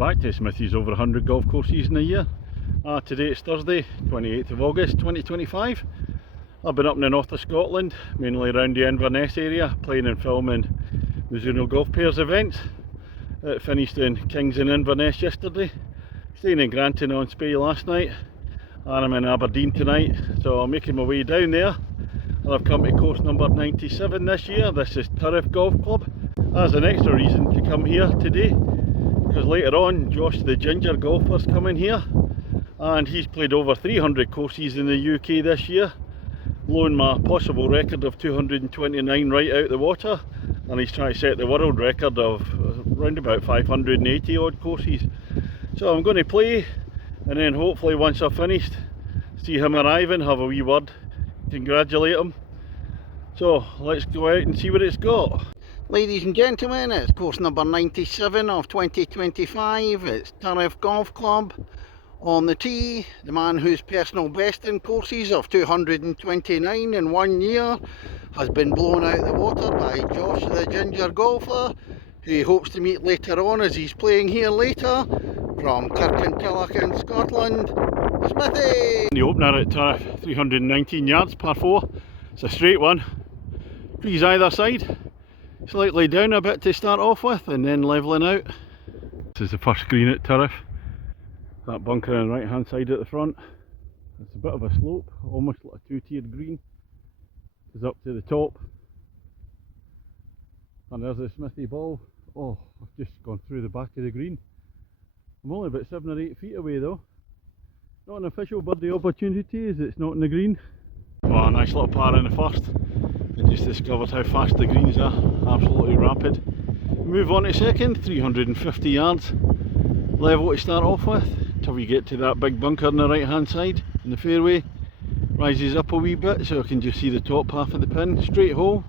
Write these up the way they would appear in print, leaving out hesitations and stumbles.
back to Smithy's over 100 golf courses in a year. Today it's Thursday, 28th of August 2025. I've been up in the north of Scotland, mainly around the Inverness area, playing and filming Mizuno Golf Pairs events. It finished in Kings and Inverness yesterday, staying in Grantown-on-Spey last night, and I'm in Aberdeen tonight, so I'm making my way down there. And I've come to course number 97 this year. This is Turriff Golf Club. That's an extra reason to come here today, because later on Josh the Ginger golfer's coming here, and he's played over 300 courses in the UK this year, blowing my possible record of 229 right out the water, and he's trying to set the world record of around about 580 odd courses. So I'm going to play, and then hopefully once I've finished, see him arriving, have a wee word, congratulate him. So let's go out and see what it's got. Ladies and gentlemen, it's course number 97 of 2025. It's Turriff Golf Club. On the tee, the man whose personal best in courses of 229 in 1 year has been blown out the water by Josh the Ginger golfer, who he hopes to meet later on as he's playing here later, from Kirkintilloch in Scotland, Smithy! The opener at Turriff, 319 yards, par 4. It's a straight one. Trees either side. Slightly down a bit to start off with, and then levelling out. This is the first green at Turriff. That bunker on the right hand side at the front. It's a bit of a slope, almost like a two-tiered green. It's up to the top. And there's the Smithy ball. Oh, I've just gone through the back of the green. I'm only about 7 or 8 feet away though. Not an official birdie opportunity as it's not in the green. Oh, a nice little par in the first. I just discovered how fast the greens are, absolutely rapid. Move on to second, 350 yards, level to start off with, till we get to that big bunker on the right hand side in the fairway. Rises up a wee bit so I can just see the top half of the pin, straight hole.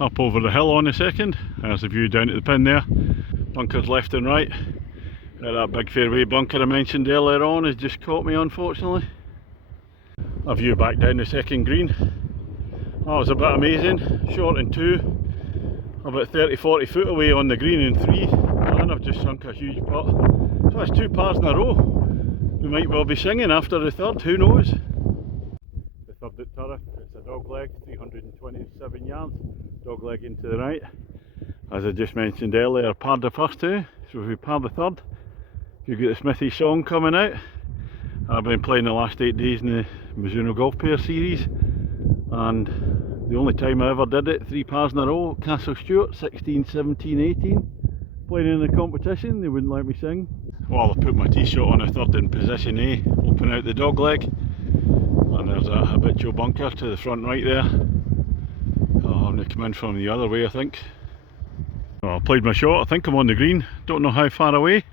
Up over the hill on the second, there's the view down at the pin there, bunkers left and right. That big fairway bunker I mentioned earlier on has just caught me unfortunately. A view back down the second green. That was a bit amazing, short in 2, about 30-40 foot away on the green in 3, and I've just sunk a huge putt. So that's 2 pars in a row. We might well be singing after the third, who knows? The third at Turriff, it's a dog leg, 327 yards, dog leg into the right. As I just mentioned earlier, parred the first 2, so if we par the third, you've got the Smithy song coming out. I've been playing the last 8 days in the Mizuno Golf Pair series, and the only time I ever did it, 3 pars in a row, Castle Stewart, 16, 17, 18. Playing in the competition, they wouldn't let me sing. Well, I put my tee shot on a third in position A, open out the dog leg, and there's a habitual bunker to the front right there. Oh, I'm going to come in from the other way I think. Well, I played my shot, I think I'm on the green, don't know how far away.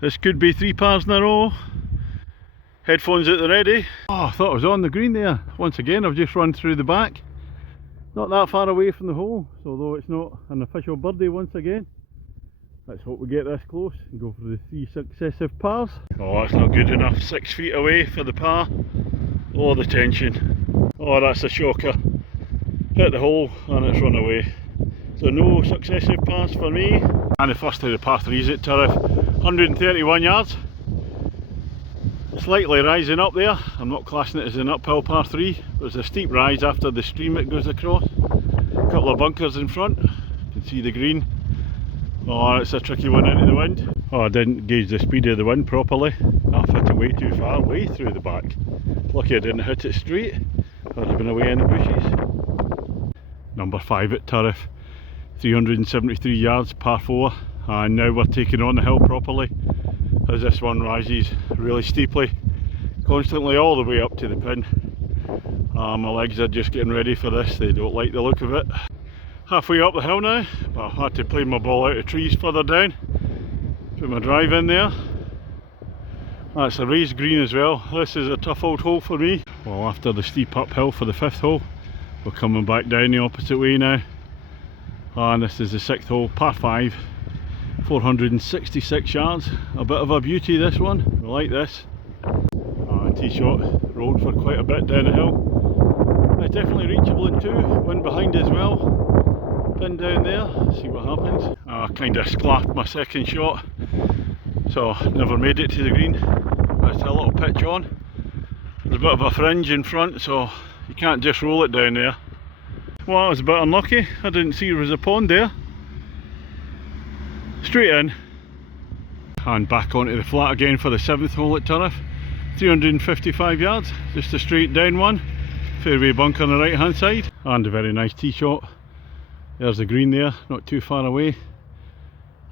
This could be 3 pars in a row. Headphones at the ready. Oh, I thought I was on the green there. Once again, I've just run through the back. Not that far away from the hole, so although it's not an official birdie once again. Let's hope we get this close and go for the 3 successive pars. Oh, that's not good enough. 6 feet away for the par. Oh, the tension. Oh, that's a shocker. Hit the hole and it's run away. So no successive pars for me. And the first of the par 3s at Turriff. 131 yards. Slightly rising up there. I'm not classing it as an uphill par 3. There's a steep rise after the stream it goes across. A couple of bunkers in front. You can see the green. Oh, it's a tricky one into the wind. Oh, I didn't gauge the speed of the wind properly. I've hit it way too far, way through the back. Lucky I didn't hit it straight. I'd have been away in the bushes. Number 5 at Turriff. 373 yards, par 4. And now we're taking on the hill properly, as this one rises really steeply, constantly all the way up to the pin. My legs are just getting ready for this, they don't like the look of it. Halfway up the hill now, but I've had to play my ball out of trees further down. Put my drive in there. That's a raised green as well. This is a tough old hole for me. Well, after the steep uphill for the 5th hole, we're coming back down the opposite way now. And this is the 6th hole, par 5. 466 yards, a bit of a beauty this one, we like this. Tee shot rolled for quite a bit down the hill. It's definitely reachable in 2, wind behind as well. Pin down there, see what happens. I kind of sclaffed my second shot, so never made it to the green. It's a little pitch on. There's a bit of a fringe in front, so you can't just roll it down there. Well, I was a bit unlucky. I didn't see there was a pond there. Straight in and back onto the flat again for the 7th hole at Turriff. 355 yards, just a straight down one. Fairway bunker on the right hand side, and a very nice tee shot. There's the green there, not too far away,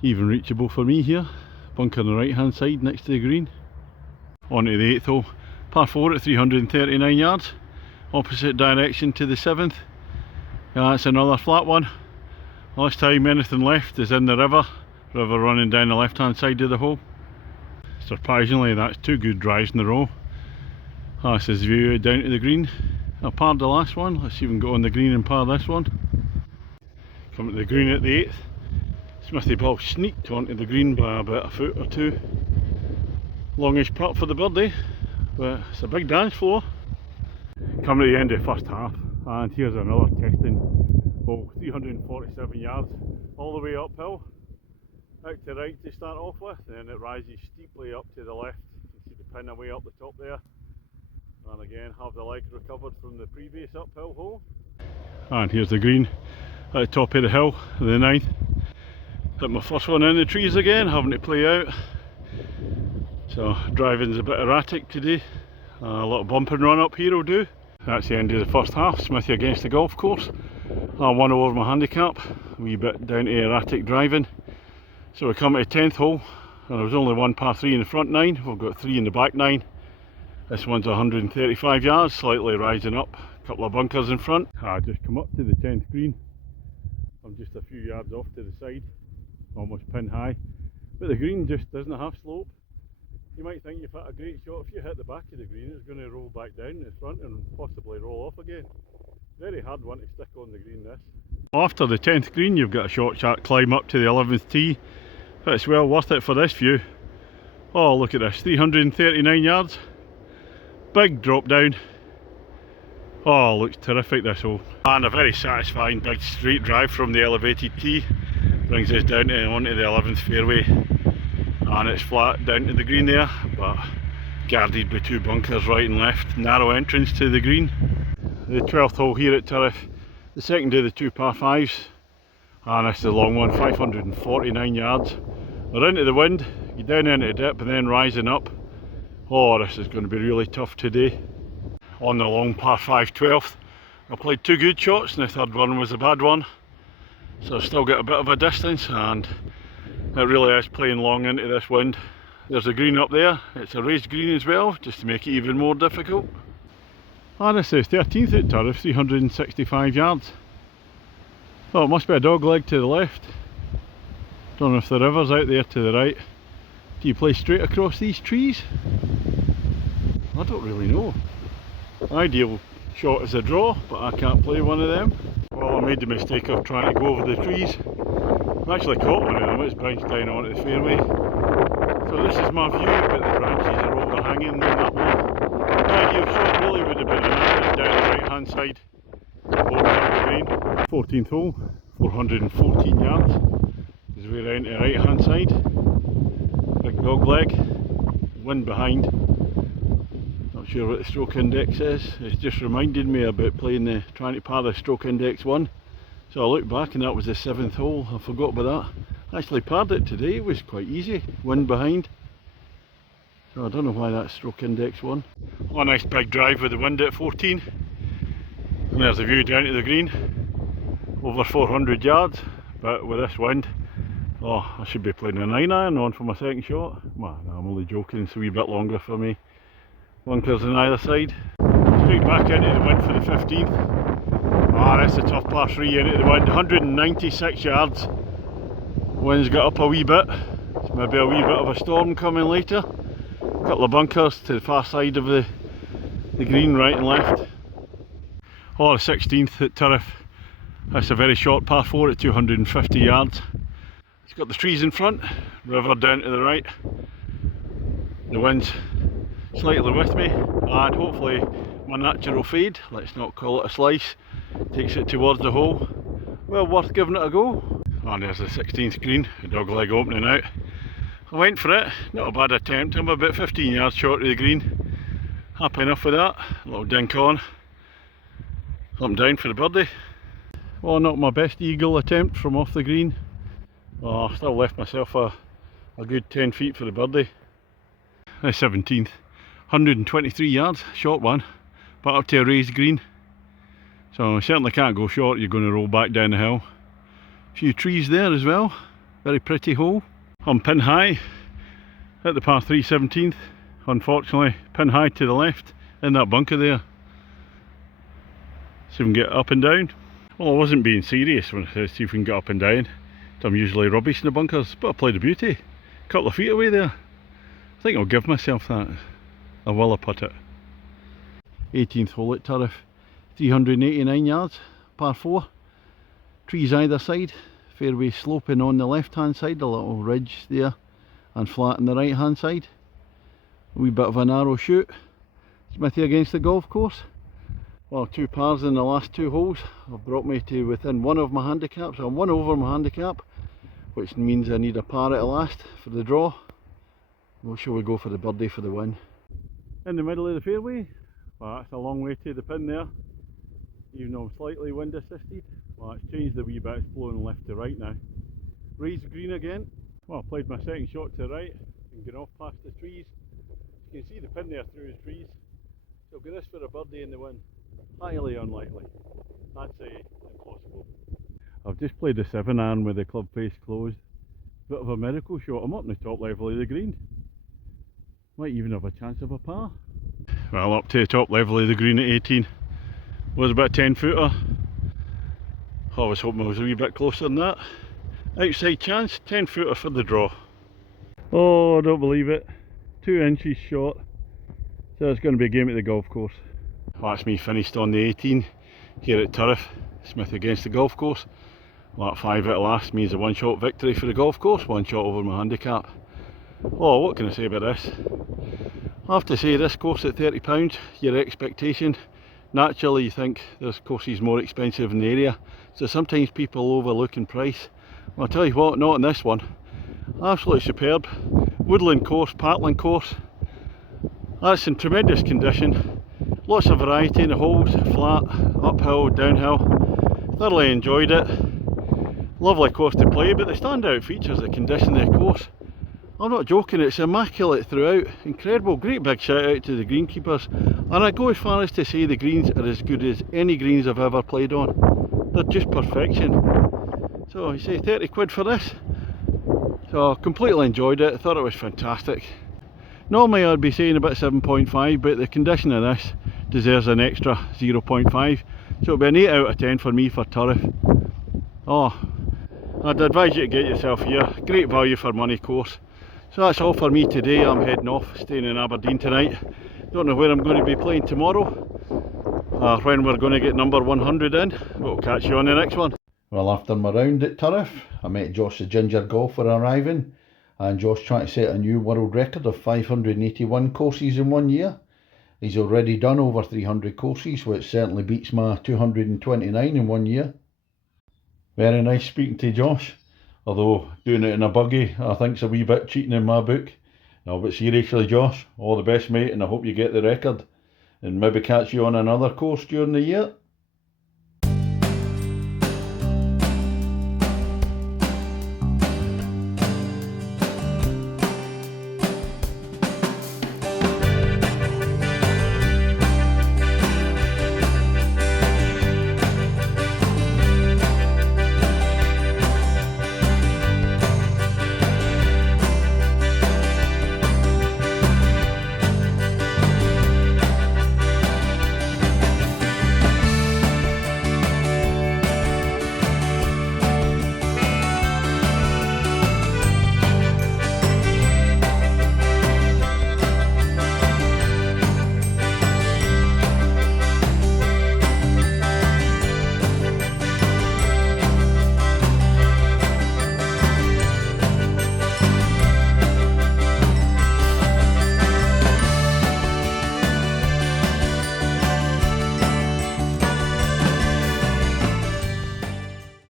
even reachable for me here. Bunker on the right hand side next to the green. On to the 8th hole, par 4 at 339 yards, opposite direction to the 7th. Yeah, that's another flat one. Last time anything left is in the river running down the left hand side of the hole. Surprisingly, that's 2 good drives in a row. That's his view down to the green. I parred the last one, let's even go on the green and par this one. Come to the green at the 8th. Smithy ball sneaked onto the green by about a foot or two. Longish putt for the birdie, but it's a big dance floor. Coming to the end of the first half, and here's another testing hole. 347 yards, all the way uphill. Out to the right to start off with, and then it rises steeply up to the left. You can see the pin away up the top there. And again, have the leg recovered from the previous uphill hole. And here's the green at the top of the hill, the 9th. Hit my first one in the trees again, having to play out. So driving's a bit erratic today. A little bump and run up here will do. That's the end of the first half. Smithy against the golf course. I won over my handicap, a wee bit down to erratic driving. So we come to the 10th hole, and there was only one par 3 in the front 9. We've got 3 in the back 9. This one's 135 yards, slightly rising up, a couple of bunkers in front. I just come up to the 10th green. I'm just a few yards off to the side, almost pin high. But the green just doesn't have slope. You might think you've hit a great shot. If you hit the back of the green, it's going to roll back down in front and possibly roll off again. Very hard one to stick on the green, this. After the 10th green, you've got a short sharp climb up to the 11th tee. But it's well worth it for this view. Oh, look at this, 339 yards. Big drop down. Oh, looks terrific this hole. And a very satisfying big straight drive from the elevated tee. Brings us down to onto the 11th fairway. And it's flat down to the green there, but guarded by 2 bunkers right and left. Narrow entrance to the green. The 12th hole here at Turriff. The second of the 2 par 5s. And this is a long one, 549 yards. We're into the wind, you're down into the dip and then rising up. Oh, this is going to be really tough today. On the long par 5 12th, I played 2 good shots and the third one was a bad one. So I've still got a bit of a distance, and it really is playing long into this wind. There's a green up there, it's a raised green as well, just to make it even more difficult. And this is 13th at Turriff, 365 yards. Oh, it must be a dog leg to the left. Don't know if the river's out there to the right. Do you play straight across these trees? I don't really know. Ideal shot is a draw, but I can't play one of them. Well, I made the mistake of trying to go over the trees. I actually caught one of them, it's bounced down onto the fairway. So this is my view, but the branches are overhanging in that one. The ideal shot really would have been an iron down the right hand side. Over the green. 14th hole, 414 yards. As we're around to the right hand side. Big dog leg, wind behind. Not sure what the stroke index is. It's just reminded me about trying to par the stroke index 1. So I looked back and that was the 7th hole. I forgot about that. I actually parred it today, it was quite easy. Wind behind. So I don't know why that's stroke index 1. Oh, nice big drive with the wind at 14. And there's the view down to the green. Over 400 yards, but with this wind, oh, I should be playing a 9-iron on for my second shot. Well, no, I'm only joking, it's a wee bit longer for me. Bunkers on either side. Straight back into the wind for the 15th. Ah, that's a tough par 3 into the wind, 196 yards. Wind's got up a wee bit. It's maybe a wee bit of a storm coming later. A couple of bunkers to the far side of the green, right and left. Oh, the 16th at Turriff. That's a very short par 4 at 250 yards. It's got the trees in front, river down to the right. The wind's slightly with me, and hopefully my natural fade, let's not call it a slice, takes it towards the hole. Well worth giving it a go. And there's the 16th green, the dog leg opening out. I went for it, not a bad attempt. I'm about 15 yards short of the green. Happy enough with that. A little dink on. I'm down for the birdie. Well, not my best eagle attempt from off the green. Well, I still left myself a good 10 feet for the birdie. 17th. 123 yards, short one, but up to a raised green. So I certainly can't go short, you're going to roll back down the hill. A few trees there as well, very pretty hole. I'm pin high at the par 3 17th, unfortunately pin high to the left in that bunker there. See if we can get up and down. Well, I wasn't being serious when I said see if we can get up and down. I'm usually rubbish in the bunkers, but I played a beauty. A couple of feet away there. I think I'll give myself that. I will putt it. 18th hole at Turriff, 389 yards, par 4. Trees either side, fairway sloping on the left hand side, a little ridge there, and flat on the right hand side. A wee bit of a narrow shoot. Smithy against the golf course. Well, 2 pars in the last 2 holes have brought me to within 1 of my handicaps. I'm 1 over my handicap, which means I need a par at last for the draw. Well, shall we go for the birdie for the win? In the middle of the fairway. Well, that's a long way to the pin there, even though I'm slightly wind assisted. Well, it's changed a wee bit, it's blowing left to right now. Raised green again. Well, I played my second shot to the right and get off past the trees. You can see the pin there through the trees. So I'll get this for a birdie in the win. Highly unlikely. I'd say impossible. I've just played a 7-iron with the club face closed. Bit of a miracle shot. I'm up in the top level of the green. Might even have a chance of a par. Well, up to the top level of the green at 18. Was about a 10-footer. I was hoping I was a wee bit closer than that. Outside chance, 10-footer for the draw. Oh, I don't believe it. 2 inches short. So it's going to be a game at the golf course. Well, that's me finished on the 18 here at Turriff. Smithy against the golf course. Well, that 5 at last means a 1-shot victory for the golf course. 1 shot over my handicap. Oh, what can I say about this? I have to say, this course at £30, your expectation, naturally you think this course is more expensive in the area, so sometimes people overlook in price. Well, I'll tell you what, not in this one. Absolutely superb. Woodland course, parkland course. That's in tremendous condition. Lots of variety in the holes, flat, uphill, downhill. Thoroughly enjoyed it. Lovely course to play, but the standout feature is the condition of the course. I'm not joking, it's immaculate throughout. Incredible, great big shout out to the greenkeepers. And I go as far as to say the greens are as good as any greens I've ever played on. They're just perfection. So you say 30 quid for this? So I completely enjoyed it, I thought it was fantastic. Normally I'd be saying about 7.5, but the condition of this deserves an extra 0.5. So it'll be an 8 out of 10 for me for Turriff. Oh, I'd advise you to get yourself here. Great value for money course. So that's all for me today. I'm heading off, staying in Aberdeen tonight. Don't know where I'm going to be playing tomorrow, when we're going to get number 100 in. We'll catch you on the next one. Well, after my round at Turriff, I met Josh the Ginger golfer arriving, and Josh trying to set a new world record of 581 courses in 1 year. He's already done over 300 courses, which certainly beats my 229 in 1 year. Very nice speaking to Josh. Although doing it in a buggy I think's a wee bit cheating in my book. No, but seriously Josh, all the best mate, and I hope you get the record and maybe catch you on another course during the year.